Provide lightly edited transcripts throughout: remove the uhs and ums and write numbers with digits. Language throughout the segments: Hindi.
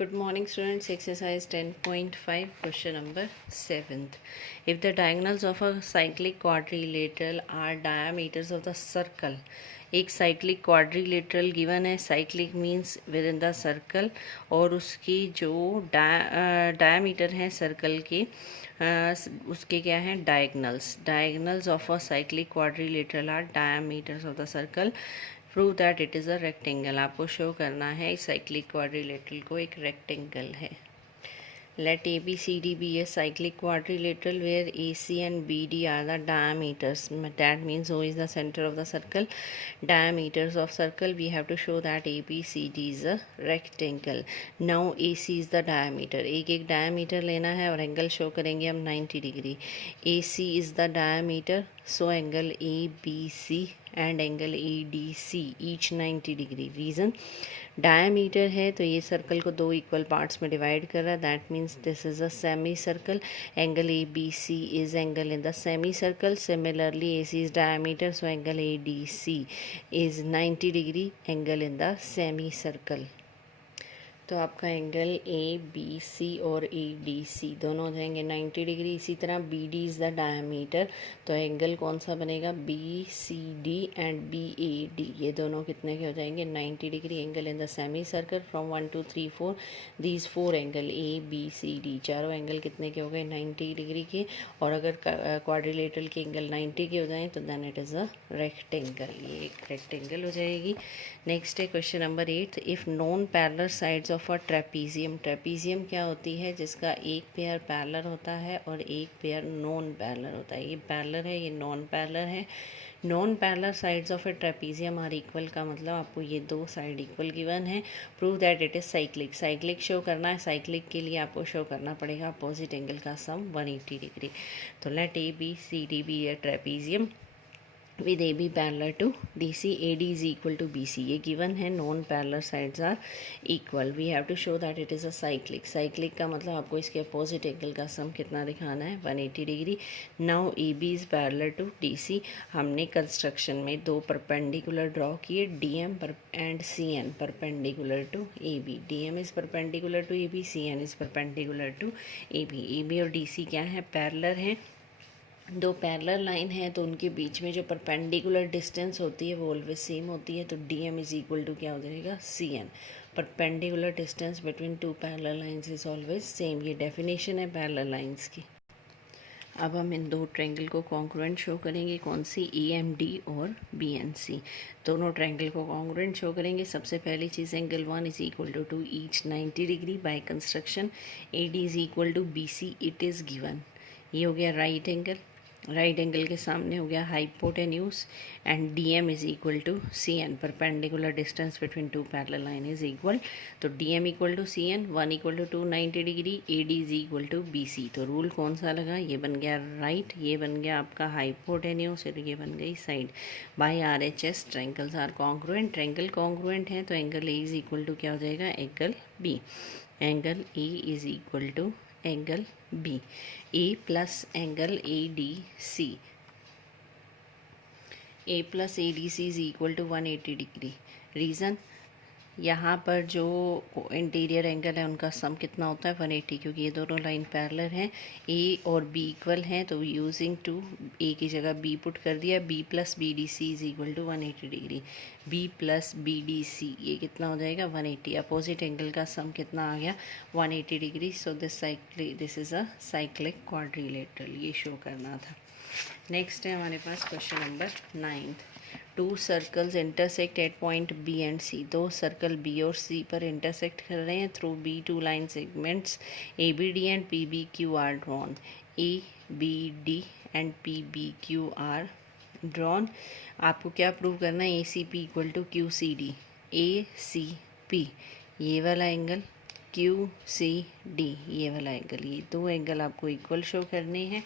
Good morning students, exercise 10.5 question number 7th. If the diagonals of a cyclic quadrilateral are diameters of the circle, एक cyclic quadrilateral given है, cyclic means within the circle, और उसकी जो diameter है circle के उसके क्या हैं diagonals of a cyclic quadrilateral are diameters of the circle. Prove that it is a rectangle. आपको शो करना है साइक्लिक क्वाड्रिलेटरल को एक रेक्टेंगल है. Let ABCD be a cyclic quadrilateral where AC and BD are the diameters. That means O is the center of the circle. Diameters of circle, we have to show that ABCD is a rectangle. Now AC is the diameter. एक diameter लेना है और एंगल शो करेंगे हम 90 degree. AC is the diameter, so angle ABC and angle ADC each 90 degree. Reason, diameter है तो ये सर्कल को दो इक्वल पार्ट्स में डिवाइड कर रहा है. That means this is a semi circle. Angle A B C is angle in the semi circle. Similarly A C is diameter, so angle A D C is 90 degree angle in the semi circle. तो आपका एंगल ए बी सी और ए डी सी दोनों हो जाएंगे 90 डिग्री. इसी तरह B D is the diameter, तो एंगल कौन सा बनेगा, B C D and B A D, ये दोनों कितने के हो जाएंगे 90 degree angle in the semi circle. From 1 2 3 4 these 4 angle A B C D, चारों एंगल कितने के हो गए 90 डिग्री के. और अगर क्वाड्रिलेटरल के एंगल 90 के हो जाएँ तो then it is a rectangle. ये एक रेक्टेंगल हो जाएगी. नेक्स्ट है question number 8. If non parallel sides of a trapezium. Trapezium क्या होती है, जिसका एक पेयर पैरेलल होता है और एक पेयर नॉन पैरेलल होता है. ये पैरेलल है, ये नॉन पैरेलल है. Non parallel sides of a trapezium are equal का मतलब आपको ये दो साइड इक्वल गिवन है. Prove that it is cyclic. Cyclic show करना है. साइक्लिक के लिए आपको शो करना पड़ेगा अपोजिट एंगल का सम 180 डिग्री. तो let A B C D B A trapezium with AB parallel to DC, AD is equal to BC. ये given है. non parallel sides are equal. We have to show that it is a cyclic. cyclic का मतलब आपको इसके opposite angle का sum कितना दिखाना है 180 degree. now AB is parallel to DC. हमने construction में दो perpendicular draw किए, DM and CN perpendicular to AB. DM is perpendicular to AB, CN is perpendicular to AB. AB और DC क्या है, parallel है. दो पैरेलल लाइन है तो उनके बीच में जो परपेंडिकुलर डिस्टेंस होती है वो ऑलवेज सेम होती है. तो D M is equal to क्या हो जाएगा, C N. Perpendicular distance between two parallel lines is always same. ये डेफिनेशन है पैरेलल लाइंस की. अब हम इन दो ट्रायंगल को कॉन्ग्रुएंट शो करेंगे. कौन सी, ए एम डी और बी एन सी. दोनों ट्रायंगल को कॉन्ग्रुएंट शो करेंगे. सबसे पहली चीज़, angle 1 is equal to each 90 degree by construction. A D is equal to B C, it is given. ये हो गया राइट एंगल. राइट एंगल के सामने हो गया hypotenuse. And D M is equal to C N. Perpendicular distance between two parallel line is equal. तो D M equal to C N, 1 equal to 290 degree. A D is equal to B C. तो रूल कौन सा लगा, ये बन गया राइट, ये बन गया आपका हाइपोटेन्यूज, और ये बन गई side. By R H S triangles are congruent. Triangle congruent है तो angle A is equal to क्या हो जाएगा, angle B. Angle A is equal to angle B. A plus angle A D C. A plus A D C is equal to 180 degree. Reason, यहाँ पर जो इंटीरियर एंगल है उनका सम कितना होता है 180, क्योंकि ये दोनों लाइन पैरेलल हैं. ए और बी इक्वल हैं तो यूजिंग टू ए की जगह बी पुट कर दिया. B plus B D C is equal to 180 degree. B plus B D C ये कितना हो जाएगा 180. अपोजिट एंगल का सम कितना आ गया 180 degree. So this is a cyclic quadrilateral. ये शो करना था. नेक्स्ट है हमारे पास question number 9. Two circles intersect at point B and C. दो सर्कल बी और सी पर इंटरसेक्ट कर रहे हैं through B. Two line segments A B D and P B Q R drawn. A B D and P B Q R drawn. आपको क्या प्रूव करना है, A C P equal to Q C D. A C P ये वाला एंगल, क्यू सी डी ये वाला एंगल, ये दो एंगल आपको इक्वल शो करने हैं.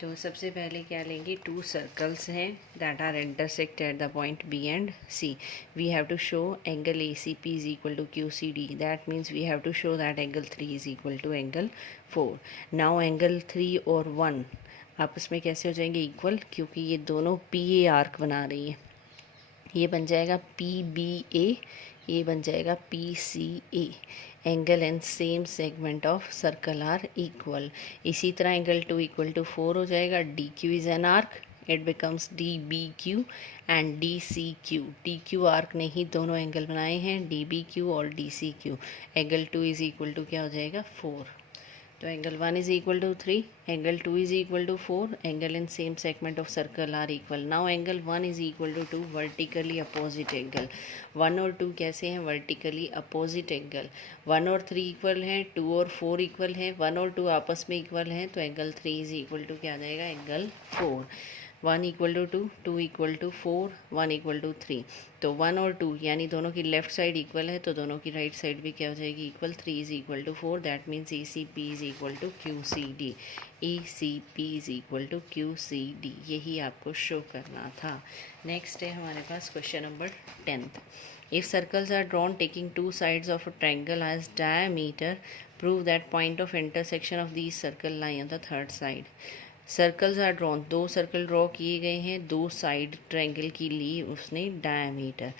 तो सबसे पहले क्या लेंगे, टू सर्कल्स हैं that are intersect at the point B and C. We have to show angle A C P is equal to Q C D. That means we have to show that angle 3 is equal to angle 4. Now angle 3 और 1 आपस में कैसे हो जाएंगे इक्वल, क्योंकि ये दोनों पी ए आर्क बना रही है. ये बन जाएगा पी बी ए, ये बन जाएगा P C A. Angle and same segment of circle are equal. इसी तरह एंगल 2 इक्वल टू 4 हो जाएगा। D Q is an arc, it becomes D B Q and D C Q. D Q arc ने ही दोनों एंगल बनाए हैं, डी बी क्यू और D C Q. Angle 2 is equal to क्या हो जाएगा 4। तो angle 1 is equal to 3, angle 2 is equal to 4, angle in same segment of circle are equal. Now angle 1 is equal to 2 vertically opposite angle. 1 और 2 कैसे हैं? Vertically opposite angle. 1 और 3 इक्वल हैं, 2 और 4 इक्वल हैं, 1 और 2 आपस में इक्वल हैं, तो एंगल 3 इज इक्वल टू क्या आ जाएगा? Angle 4। 1 equal to 2, 2 equal to 4, 1 equal to 3। तो 1 और 2 यानी दोनों की लेफ्ट साइड इक्वल है, तो दोनों की राइट साइड भी क्या हो जाएगी? Equal. 3 is equal to 4, that means E C P is equal to Q C D. E C P is equal to Q C D, यही आपको शो करना था। नेक्स्ट है हमारे पास question number 10th। If circles are drawn taking two sides of a triangle as diameter, prove that point of intersection of these circle lie on the third side. Circles are drawn, 2 circle draw किए गए हैं, 2 साइड ट्रायंगल की ली उसने डायामीटर,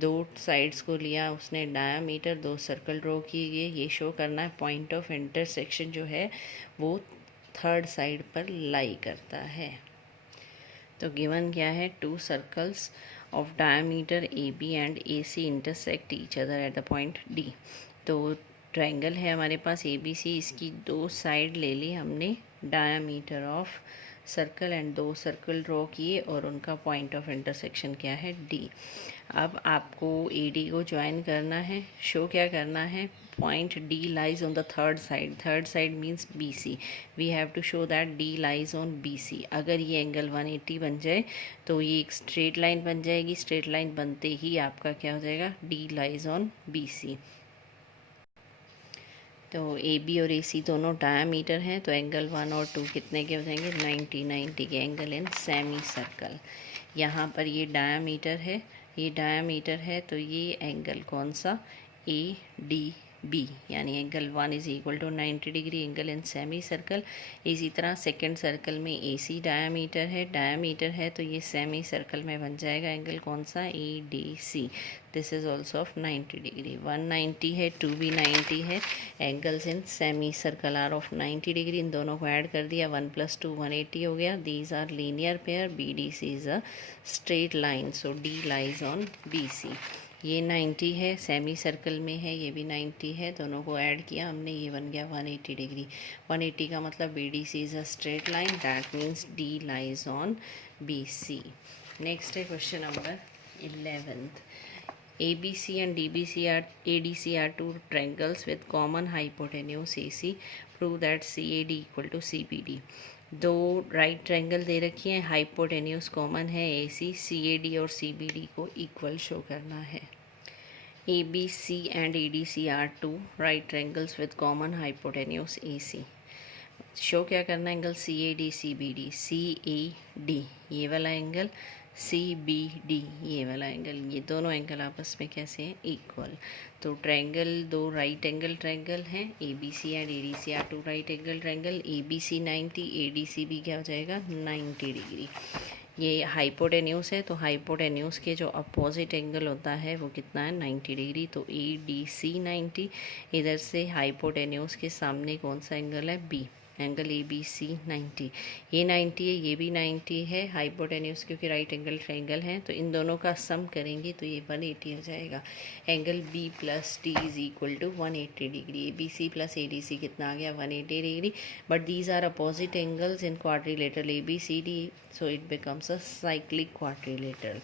2 साइड्स को लिया उसने डायामीटर, 2 सर्कल ड्रॉ किए गए। ये शो करना है पॉइंट ऑफ इंटरसेक्शन जो है वो थर्ड साइड पर लाई करता है। तो गिवन क्या है? 2 circles of diameter A B and A C intersect each other at the point D. तो ट्रायंगल है हमारे पास ए बी सी, इसकी 2 साइड ले ली हमने diameter of circle and 2 circle draw किए और उनका पॉइंट ऑफ इंटरसेक्शन क्या है? डी। अब आपको ए डी को ज्वाइन करना है, शो क्या करना है? Point D lies on the third side. Third side means B C. We have to show that D lies on B C. अगर ये एंगल 180 बन जाए तो ये एक स्ट्रेट लाइन बन जाएगी। स्ट्रेट लाइन बनते ही आपका क्या हो जाएगा? D lies on B C. तो ए बी और ए सी दोनों डायामीटर हैं, तो एंगल 1 और 2 कितने के हो जाएंगे? 90 के एंगल इन सेमी सर्कल। यहाँ पर ये डायामीटर है, ये डायामीटर है, तो ये एंगल कौन सा? ए डी बी, यानी angle 1 is equal to 90 degree angle in semi circle. इसी तरह सेकेंड सर्कल में ए सी डायामीटर है, तो ये सेमी सर्कल में बन जाएगा एंगल कौन सा? A D C. This is also of 90 degree. 190 है, 2 भी 90 है। Angles in semi circle are of 90 degree. इन दोनों को ऐड कर दिया, 1 + 2 180 हो गया। These are linear pair. B D C is a straight line, so D lies on B C. ये 90 है, सेमी सर्कल में है, ये भी 90 है, दोनों को ऐड किया हमने, ये बन गया 180 डिग्री। 180 का मतलब B D C is a straight line, that means D lies on B C. Next है question number 11th। ABC and ADC are two triangles with common hypotenuse AC. Prove that CAD equal to CBD. दो राइट ट्रायंगल दे रखी हैं, हाइपोटेन्यूस कॉमन है AC, CAD और CBD को इक्वल शो करना है। ABC and ADC are two right triangles with common hypotenuse AC. Show क्या करना है? Angle CAD CBD। CAD ये वाला एंगल, CBD ये वाला एंगल, ये दोनों एंगल आपस में कैसे हैं? इक्वल। तो ट्रायंगल, दो राइट एंगल ट्रायंगल हैं, ABC and ADC are two right angle triangle. ABC 90, ADC भी क्या हो जाएगा? 90 डिग्री। ये हाइपोटेन्यूस है, तो हाइपोटेन्यूस के जो अपोजिट एंगल होता है वो कितना है? 90 डिग्री। तो ADC 90, इधर से हाइपोटेन्यूस के सामने कौन सा एंगल है? B, angle ABC 90। ये 90 है, ये भी 90 है, हाइपोटेन्यूस क्योंकि राइट एंगल ट्रायंगल है, तो इन दोनों का सम करेंगे तो ये 180 हो जाएगा। Angle B + D is equal to 180 degree. ABC + ADC कितना आ गया? 180 degree. But these are opposite angles in quadrilateral ABCD, so it becomes a cyclic quadrilateral.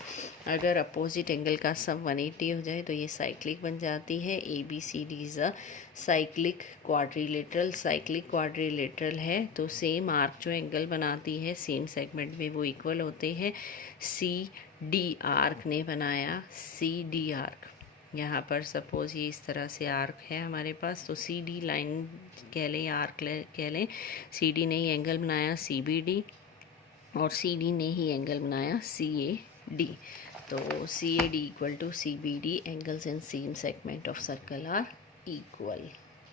अगर अपोजिट एंगल का सम 180 हो जाए तो ये साइक्लिक बन जाती है। ABCD is a cyclic quadrilateral. Cyclic quadrilateral है तो सेम आर्क जो एंगल बनाती है सेम सेगमेंट में वो इक्वल होते हैं। CD आर्क ने बनाया, CD आर्क, यहाँ पर सपोज ये इस तरह से आर्क है हमारे पास, तो CD लाइन कह लें, आर्क कह लें। CD ने ही एंगल बनाया CBD और CD ने ही एंगल बनाया CAD। तो CAD = CBD, angles in same segment of circle are equal.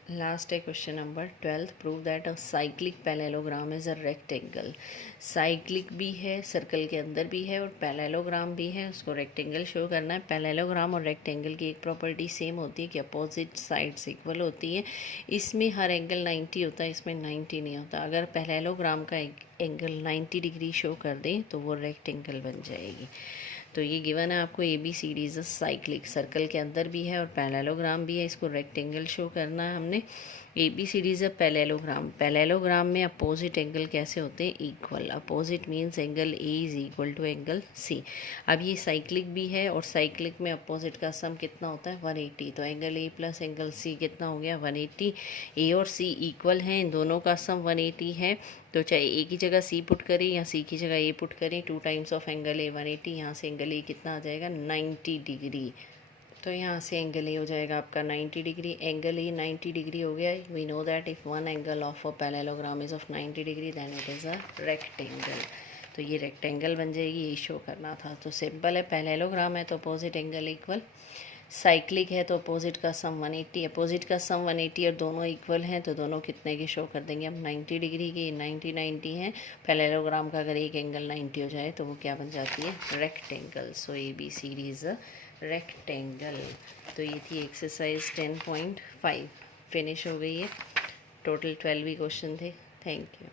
Last है question number 12। Prove that a cyclic parallelogram is a rectangle. Cyclic भी है, सर्कल के अंदर भी है, और पैरेललोग्राम भी है, उसको रेक्टेंगल शो करना है। पैरेललोग्राम और रेक्टेंगल की एक प्रॉपर्टी सेम होती है कि अपोजिट साइड्स इक्वल होती है। इसमें हर एंगल 90 होता है, इसमें 90 नहीं होता। अगर पैरेललोग्राम का एंगल 90 डिग्री शो कर दें तो वो रेक्टेंगल बन जाएगी। तो ये गिवन है आपको ABCD इज साइक्लिक, सर्कल के अंदर भी है और पैरेललोग्राम भी है, इसको रेक्टेंगल शो करना है हमने। ABCD is a parallelogram. Parallelogram में अपोजिट एंगल कैसे होते हैं? Equal. Opposite means angle A is equal to angle C। अब ये साइक्लिक भी है और साइक्लिक में अपोजिट का सम कितना होता है? 180। तो angle A plus angle C कितना हो गया? 180। A और C इक्वल हैं, इन दोनों का सम 180 है। तो चाहे ए की जगह सी पुट करें या सी की जगह ए पुट करें, 2 टाइम्स ऑफ एंगल ए 180। यहाँ से एंगल ए कितना आ जाएगा? 90 डिग्री। तो यहाँ से एंगल ए हो जाएगा आपका 90 डिग्री। एंगल ए 90 डिग्री हो गया। We know that if one angle of a parallelogram is of 90 degree then it is a rectangle. तो ये रेक्टेंगल बन जाएगी, ये शो करना था। तो सिंपल है, पैरेललोग्राम है तो अपोजिट एंगल इक्वल, साइक्लिक है तो अपोजिट का सम 180, अपोजिट का सम 180 और दोनों इक्वल हैं तो दोनों कितने की शो कर देंगे हम? 90 डिग्री की। 90 है। पैरेललोग्राम का अगर एक एंगल 90 हो जाए तो वो क्या बन जाती है? Rectangle. So ABCD is a rectangle. तो ये थी एक्सरसाइज 10.5, फिनिश हो गई है। टोटल 12 ही क्वेश्चन थे। Thank you.